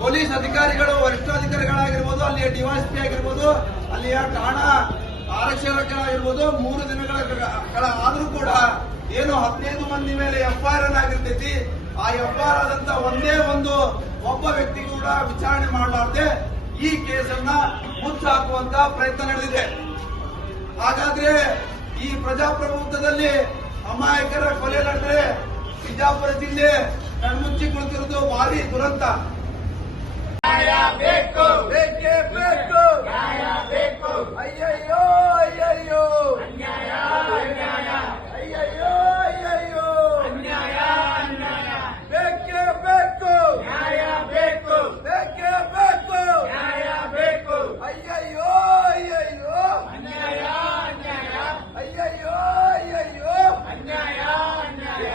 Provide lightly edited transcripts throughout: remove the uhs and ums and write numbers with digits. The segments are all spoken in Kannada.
ಪೊಲೀಸ್ ಅಧಿಕಾರಿಗಳು ವರಿಷ್ಠಾಧಿಕಾರಿಗಳಾಗಿರ್ಬೋದು, ಅಲ್ಲಿಯ ಡಿವೈಎಸ್ಪಿ ಆಗಿರ್ಬೋದು, ಅಲ್ಲಿಯ ಠಾಣಾ ಆರಕ್ಷಕರಾಗಿರ್ಬೋದು, 3 ದಿನಗಳ ಆದ್ರೂ ಕೂಡ ಏನು 15 ಮಂದಿ ಮೇಲೆ ಎಫ್ಐಆರ್ ಆಗಿರ್ತೈತಿ. ಆ ಎಫ್ಐಆರ್ ಆದಂತ ಒಂದೇ ಒಬ್ಬ ವ್ಯಕ್ತಿ ಕೂಡ ವಿಚಾರಣೆ ಮಾಡಲಾರದೆ ಈ ಕೇಸನ್ನ ಮುಚ್ಚಾಕುವಂತ ಪ್ರಯತ್ನ ನಡೆದಿದೆ. ಹಾಗಾದ್ರೆ ಈ ಪ್ರಜಾಪ್ರಭುತ್ವದಲ್ಲಿ ಅಮಾಯಕರ ಕೊಲೆ ನಡೆದರೆ ಬಿಜಾಪುರ ಜಿಲ್ಲೆ ಕಣ್ಮುಚ್ಚಿ ಕುಳಿತಿರುವುದು ಭಾರಿ ದುರಂತ. ನ್ಯಾಯ ಬೇಕು, ಬೇಕೇ ಬೇಕು, ನ್ಯಾಯ ಬೇಕು, ಅಯ್ಯಯ್ಯೋ ಅಯ್ಯಯ್ಯೋ, ಅನ್ಯಾಯ ಅನ್ಯಾಯ, ಅಯ್ಯಯ್ಯೋ ಅಯ್ಯಯ್ಯೋ, ಅನ್ಯಾಯ ಅನ್ಯಾಯ, ಬೇಕೇ ಬೇಕು, ನ್ಯಾಯ ಬೇಕು, ಬೇಕೇ ಬೇಕು, ನ್ಯಾಯ ಬೇಕು, ಅಯ್ಯಯ್ಯೋ ಅಯ್ಯಯ್ಯೋ, ಅನ್ಯಾಯ ಅನ್ಯಾಯ, ಅಯ್ಯಯ್ಯೋ ಅಯ್ಯಯ್ಯೋ, ಅನ್ಯಾಯ ಅನ್ಯಾಯ.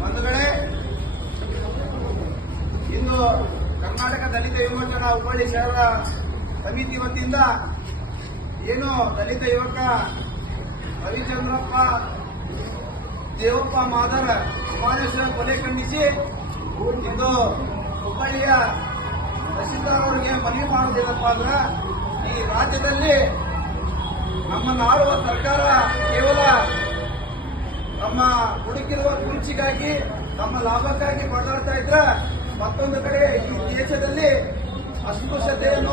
ಬಂಧುಗಳೇ, ಇಂದು ಕರ್ನಾಟಕ ದಲಿತ ಯುವಜನ ಹುಬ್ಬಳ್ಳಿ ಶಹರ ಸಮಿತಿ ವತಿಯಿಂದ ಏನು ದಲಿತ ಯುವಕ ರವಿಚಂದ್ರಪ್ಪ ದೇವಪ್ಪ ಮಾದರ ಸಮಾವೇಶ ಕೊಲೆ ಖಂಡಿಸಿ ಇಂದು ಹುಬ್ಬಳ್ಳಿಯ ತಹಸೀಲ್ದಾರ್ ಅವರಿಗೆ ಮನವಿ ಮಾಡುವುದೇನಪ್ಪ ಅಂದ್ರೆ, ಈ ರಾಜ್ಯದಲ್ಲಿ ನಮ್ಮನ್ನು ಆಳುವ ಸರ್ಕಾರ ಕೇವಲ ತಮ್ಮ ಹುಡುಕಿರುವ ಕುರ್ಚಿಗಾಗಿ, ತಮ್ಮ ಲಾಭಕ್ಕಾಗಿ ಬದಲಾಗ್ತಾ ಇದ್ರೆ, ಮತ್ತೊಂದು ಕಡೆ ಈ ದೇಶದಲ್ಲಿ ಅಸ್ಪೃಶ್ಯತೆಯನ್ನು